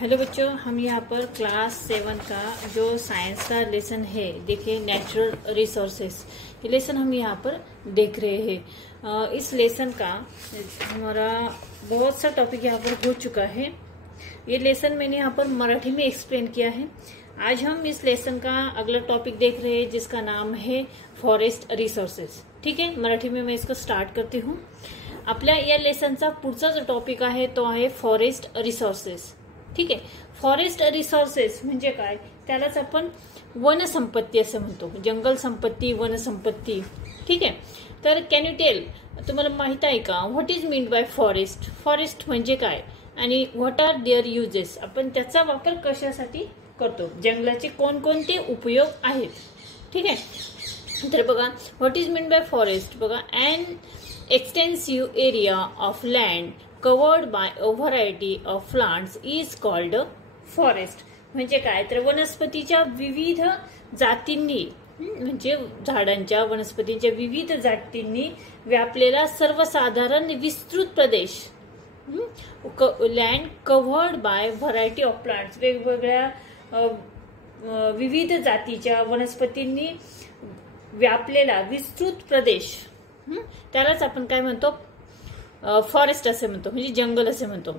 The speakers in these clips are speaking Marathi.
हेलो बच्चों, हम यहाँ पर क्लास 7 का जो साइंस का लेसन है, देखिए नेचुरल रिसोर्सेस, ये लेसन हम यहाँ पर देख रहे हैं। इस लेसन का हमारा बहुत सा टॉपिक यहाँ पर हो चुका है। ये लेसन मैंने यहाँ पर मराठी में एक्सप्लेन किया है। आज हम इस लेसन का अगला टॉपिक देख रहे हैं जिसका नाम है फॉरेस्ट रिसोर्सेस। ठीक है, मराठी में मैं इसको स्टार्ट करती हूँ। आपल्या या लेसनचा पुढचा जो टॉपिक आहे तो आहे फॉरेस्ट रिसोर्सेस। ठीक आहे, फॉरेस्ट रिसोर्सेस म्हणजे काय, त्यालाच आपण वनसंपत्ती असं म्हणतो, जंगल संपत्ती, वनसंपत्ती। ठीक आहे, तर कॅन यू टेल, तुम्हाला माहित आहे का what is mean by forest? Forest म्हणजे काय आणि व्हॉट आर देअर युजेस, आपण त्याचा वापर कशासाठी करतो, जंगलाचे कोणकोणते उपयोग आहेत। ठीक आहे, तर बघा what is mean by forest, बघा अन extensive area of land covered by a variety of plants is called forest। म्हणजे काय, तर वनस्पतीच्या विविध जातींनी, म्हणजे झाडांच्या वनस्पतींच्या विविध जातींनी व्यापलेला सर्वसाधारण विस्तृत प्रदेश, land covered by variety of plants, वेगवेगळ्या विविध जातीच्या वनस्पतींनी व्यापलेला विस्तृत प्रदेश, त्यालाच आपण काय म्हणतो, फॉरेस्ट असे म्हणतो, म्हणजे जंगल असे म्हणतो।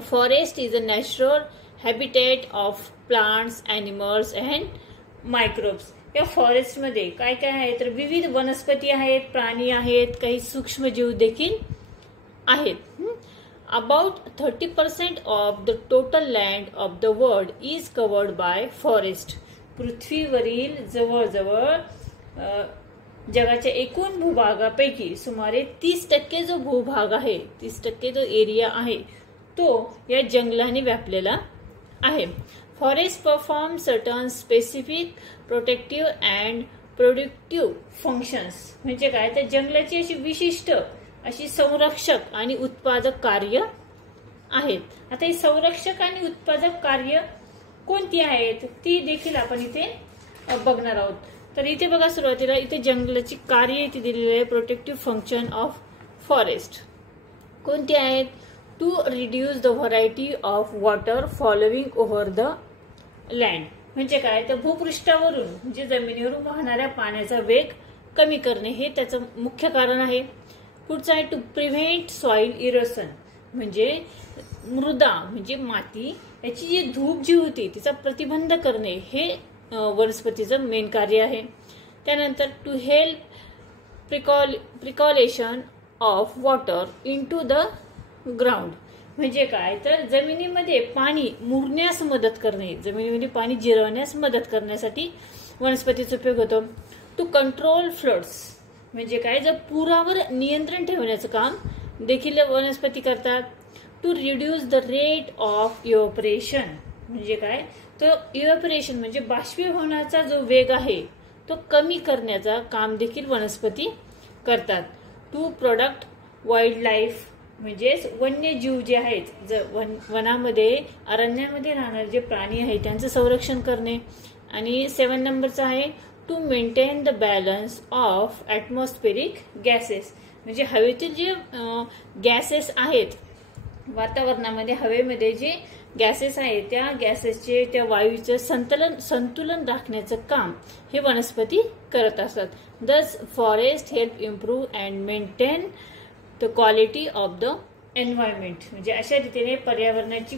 Forest is a natural habitat of plants, animals and microbes. या फॉरेस्ट मध्ये काय काय आहे, तर विविध वनस्पती आहेत, प्राणी आहेत, काही सूक्ष्मजीव देखील आहेत। About 30% of the total land of the world is covered bye forest. पृथ्वीवरील जवळजवळ जगाच्या एकूण भूभागापैकी सुमारे 30% जो भूभाग आहे, 30% जो एरिया आहे तो या जंगलाने व्यापलेला आहे। Forest perform certain specific protective and productive functions. म्हणजे काय, तर जंगलाची अशी विशिष्ट अशी संरक्षक आणि उत्पादक कार्य आहेत। आता ही संरक्षक आणि उत्पादक कार्य कोणती आहेत ती देखील आपण इथे बघणार आहोत। तर इथे बघा, सुरुवातीला इथे जंगलाची कार्य इथे दिलेली आहे, प्रोटेक्टिव्ह फंक्शन ऑफ फॉरेस्ट कोणती आहेत, to reduce the variety of water following over the land. म्हणजे काय, तर भूपृष्ठावरून म्हणजे जमिनीवरून वाहणाऱ्या पाण्याचा वेग कमी करणे हे त्याचं मुख्य कारण आहे। पुढचं आहे टू प्रिव्हेंट सॉइल इरोशन, म्हणजे मृदा म्हणजे माती याची जी धूप जी होती तिचा प्रतिबंध करणे हे वनस्पतीचं मेन कार्य आहे। त्यानंतर to help percolation of water into the ground, म्हणजे काय, तर जमिनीमध्ये पाणी मुरण्यास मदत करणे, जमिनीमध्ये पाणी जिरवण्यास मदत करण्यासाठी वनस्पतीचा उपयोग होतो। टू कंट्रोल फ्लड्स, म्हणजे काय, जर पुरावर नियंत्रण ठेवण्याचं काम देखील वनस्पती करतात। To reduce the rate of evaporation, म्हणजे काय, तो इव्हॅपोरेशन म्हणजे बाष्पीभवनाचा जो वेग आहे तो कमी करण्याचा काम देखील वनस्पती करतात। टू प्रोडक्ट वाईल्ड लाईफ, म्हणजेच वन्यजीव जे आहेत, वनामध्ये अरण्यामध्ये राहणारे जे प्राणी आहेत त्यांचं संरक्षण करणे। आणि 7 नंबरचा आहे to maintain the balance of atmospheric gases, म्हणजे हवेतील जे गॅसेस आहेत, वातावरणामध्ये हवेमध्ये जे गॅसेस आहेत त्या गॅसेसचे, त्या वायूचे संतुलन राखण्याचं काम हे वनस्पती करत असतात। दस forest help improve and maintain the quality of the environment, म्हणजे अशा रीतीने पर्यावरणाची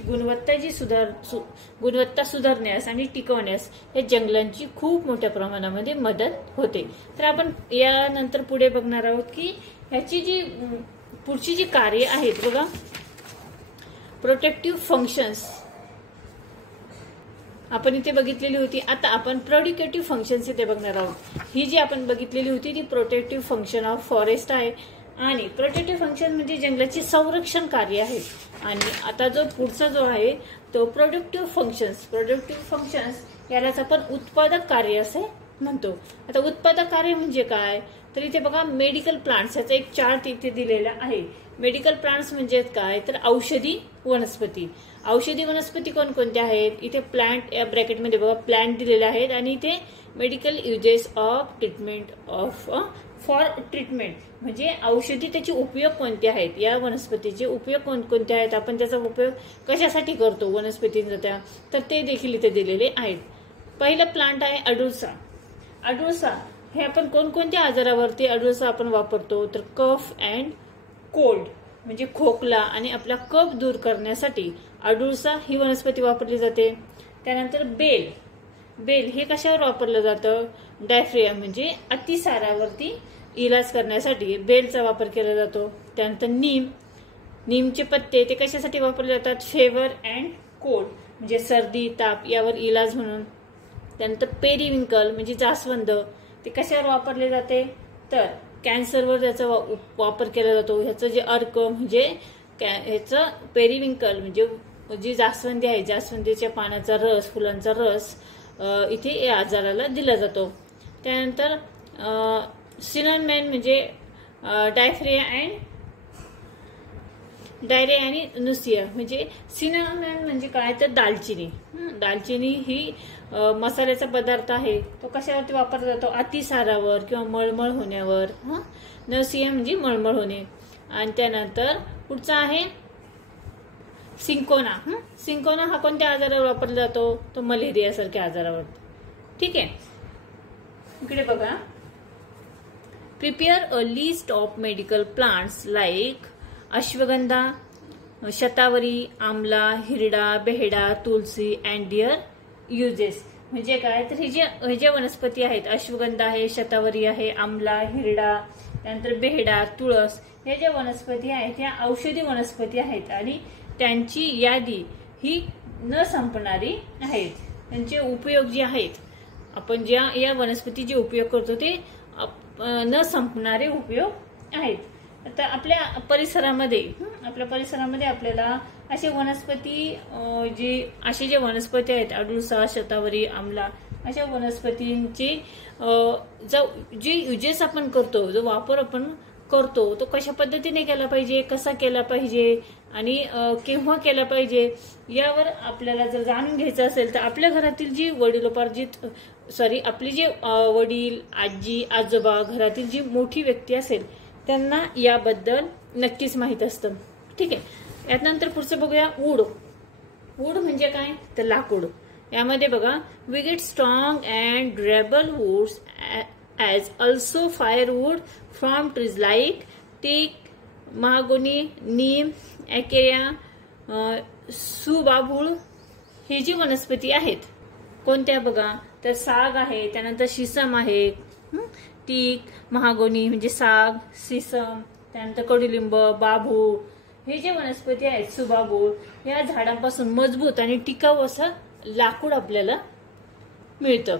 गुणवत्ता सुधारण्यास आणि टिकवण्यास या जंगलांची खूप मोठ्या प्रमाणामध्ये मदत होते। तर आपण यानंतर पुढे बघणार आहोत की ह्याची जी पुढची जी कार्य आहेत, बघा प्रोटेक्टिव्ह फंक्शन्स आपण इथे बघितलेली होती। आता आपण प्रोडक्टिव्ह फंक्शन्स इथे बघणार आहोत। ही जी आपण बघितलेली होती ती प्रोटेक्टिव्ह फंक्शन ऑफ फॉरेस्ट आहे आणि प्रोटेक्टिव्ह फंक्शन म्हणजे जंगलाची संरक्षण कार्य आहे। आणि आता जो पुढचा जो आहे तो प्रोडक्टिव्ह फंक्शन्स, प्रोडक्टिव्ह फंक्शन्स यालाच आपण उत्पादक कार्य असे म्हणतो। आता उत्पादक कार्य म्हणजे काय, तर इथे बघा मेडिकल प्लांट्स याचा एक चार्ट इथे दिलेला आहे। मेडिकल प्लांट्स म्हणजे काय तर औषधी वनस्पती. औषधी वनस्पती कोणकोणत्या आहेत? इथे प्लांट या ब्रॅकेटमध्ये बघा प्लांट दिलेले आहेत आणि इथे medical uses of treatment of for treatment म्हणजे औषधी त्याचे उपयोग कोणते आहेत, या वनस्पतीचे उपयोग कोणकोणते आहेत, आपण त्याचा उपयोग कशासाठी करतो वनस्पतींचा, तर ते देखील इथे दिलेले आहेत. पहिलं प्लांट आहे अडुळसा. अडुळसा हे आपण कोणकोणत्या आजारावरती अडुळसा आपण वापरतो तर कफ अँड कोल्ड म्हणजे खोकला आणि आपला कफ दूर करण्यासाठी अडुळसा ही वनस्पती वापरली जाते. त्यानंतर बेल. बेल हे कशावर वापरलं जातं? डायफ्रिया म्हणजे अतिसारावरती इलाज करण्यासाठी बेलचा वापर केला जातो. त्यानंतर नीम. नीमचे पत्ते ते कशासाठी वापरले जातात? फेवर अँड कोल्ड म्हणजे सर्दी ताप यावर इलाज म्हणून. त्यानंतर पेरिविंकल म्हणजे जास्वंद ते कशावर वापरले जाते तर कॅन्सरवर त्याचा वापर केला जातो. ह्याचं जे अर्क म्हणजे ह्याचं पेरिविंकल म्हणजे जी जास्वंदी आहे जास्वंदीच्या पानाचा रस फुलांचा रस इथे या आजाराला दिला जातो. त्यानंतर सिनामन म्हणजे डायरिया आणि नुसिया म्हणजे सिनामन म्हणजे काय तर दालचिनी. दालचिनी ही मसाल्याचा पदार्थ आहे, तो कशावरती वापरला जातो? अतिसारावर किंवा मळमळ होण्यावर. नसिया म्हणजे मळमळ होणे. आणि त्यानंतर पुढचा आहे सिंकोना. सिंकोना हा कोणत्या आजारावर वापरला जातो? तो मलेरिया सारख्या आजारावर. ठीक आहे, इकडे बघा. Prepare a list of medical plants like ashwagandha, shatavari, amla, hirda, behda, tulsi and their uses म्हणजे काय तर हे जे वनस्पती आहेत अश्वगंधा आहे, शतावरी आहे, आमला, हिरडा, त्यानंतर बेहडा, तुळस हे ज्या वनस्पती आहेत त्या औषधी वनस्पती आहेत आणि त्यांची यादी ही न संपणारी आहेत. त्यांचे उपयोग जे आहेत आपण ज्या या वनस्पतीचे उपयोग करतो ते न संपणारे उपयोग आहेत. आता आपल्या परिसरामध्ये आपल्याला असे वनस्पती असे जे वनस्पती आहेत अडुळसा, शतावरी, आमला अशा वनस्पतींचे जे युजेस आपण करतो जो वापर आपण करतो तो कशा पद्धतीने केला पाहिजे, कसा केला पाहिजे आणि केव्हा केला पाहिजे यावर आपल्याला जर जाणून घ्यायचं असेल तर आपल्या घरातील जी आपली जे वडील, आजी, आजोबा घरातील जी मोठी व्यक्ती असेल त्यांना याबद्दल नक्कीच माहित असतं. ठीक आहे, यानंतर पुढचं बघूया वूड. वूड म्हणजे काय तर लाकूड. यामध्ये बघा we get strong and durable woods as also firewood from trees like teak, mahogany, neem, acacia, सुबाबूळ ही जी वनस्पती आहेत कोणत्या बघा तर साग आहे, त्यानंतर शिसम आहे, टीक, महागोनी म्हणजे साग, शिसम, त्यानंतर कडुलिंब, बाभूळ हे जे वनस्पती आहेत सुबाबूळ या झाडांपासून मजबूत आणि टिकाऊ असं लाकूड आपल्याला मिळतं.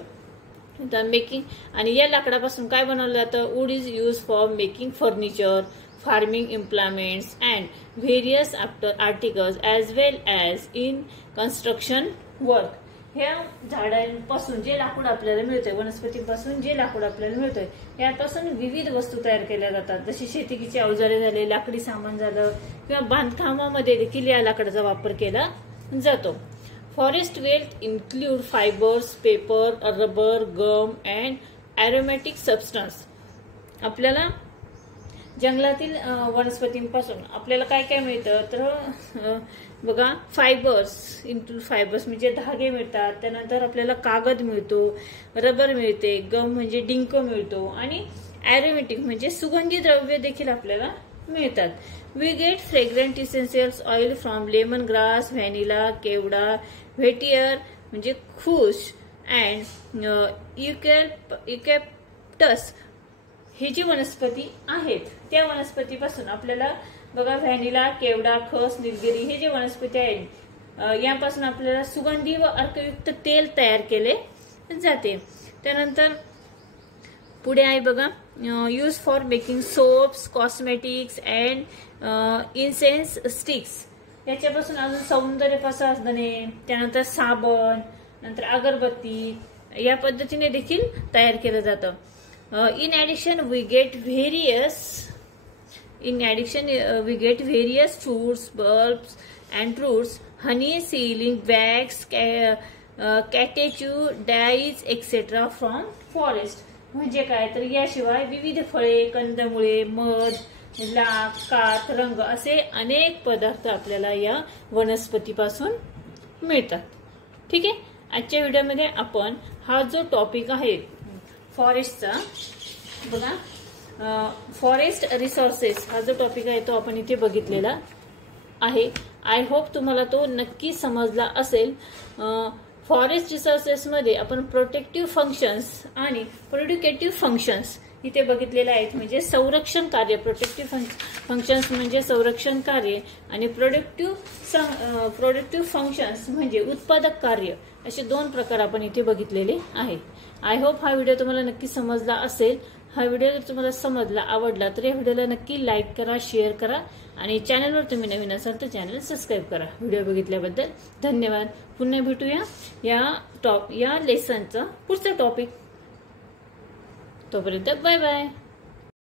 मेकिंग आणि या लाकडापासून काय बनवलं जातं? Wood is use for making furniture, farming implements and various articles as well as in construction work. ह्या झाडांपासून जे लाकूड आपल्याला मिळतंय वनस्पतींपासून जे लाकूड आपल्याला मिळतंय यापासून विविध वस्तू तयार केल्या जातात. जशी शेतीची अवजारे झाले, लाकडी सामान झालं किंवा बांधकामामध्ये देखील या लाकडाचा वापर केला जातो. Forest wealth include fibers, paper, rubber, gum and aromatic substance. आपल्याला जंगलातील वनस्पतींपासून आपल्याला काय काय मिळतं तर बघा फायबर्स म्हणजे धागे मिळतात, त्यानंतर आपल्याला कागद मिळतो, रबर मिळते, गम म्हणजे डिंक मिळतो आणि अरोमॅटिक म्हणजे सुगंधी द्रव्य देखील आपल्याला मिळतात. We get fragrant essentials oil from lemon grass, vanilla, kewda, vetiver म्हणजे खुश अँड युकॅप्टस ही जी वनस्पती आहेत त्या वनस्पतीपासून आपल्याला बघा व्हॅनिला, केवडा, खस, निलगिरी हे जे वनस्पती आहेत यापासून आपल्याला सुगंधी व अर्कयुक्त तेल तयार केले जाते. त्यानंतर पुढे आहे बघा use for making soaps, cosmetics and incense sticks. याच्यापासून अजून सौंदर्य प्रसाधने, त्यानंतर साबण, नंतर अगरबत्ती या पद्धतीने देखील तयार केलं जातं. In addition we get various In addition, we get various fruits, bulbs and roots, honey, sealing, wax, catechu, dyes, etc. from forest. म्हणजे काय तर याशिवाय विविध फळे, कंदमुळे, मध, लाख, काथ, रंग असे अनेक पदार्थ आपल्याला या वनस्पतीपासून मिळतात. ठीक आहे. आजच्या व्हिडिओमध्ये आपण हा जो टॉपिक आहे फॉरेस्टचा, बघा, फॉरेस्ट रिसोर्सेस हा जो टॉपिक आहे तो आपण इथे बघितलेला आहे. आय होप तुम्हाला तो नक्की समजला असेल. फॉरेस्ट रिसोर्सेसमध्ये आपण प्रोटेक्टिव्ह फंक्शन्स आणि प्रोड्युकेटिव्ह फंक्शन्स इथे बघितलेले आहेत. म्हणजे संरक्षण कार्य, प्रोटेक्टिव्ह फंक्शन्स म्हणजे संरक्षण कार्य आणि प्रोडक्टिव्ह फंक्शन्स म्हणजे उत्पादक कार्य, असे दोन प्रकार आपण इथे बघितलेले आहे. आय होप हा व्हिडिओ तुम्हाला नक्की समजला असेल. हा व्हिडिओ जर तुम्हाला समजला, आवडला तर या व्हिडिओला नक्की लाईक करा, शेअर करा आणि चॅनलवर तुम्ही नवीन असाल तर चॅनल सबस्क्राईब करा. व्हिडिओ बघितल्याबद्दल धन्यवाद. पुन्हा भेटूया या लेसनचा पुढचा टॉपिक. तोपर्यंत बाय बाय.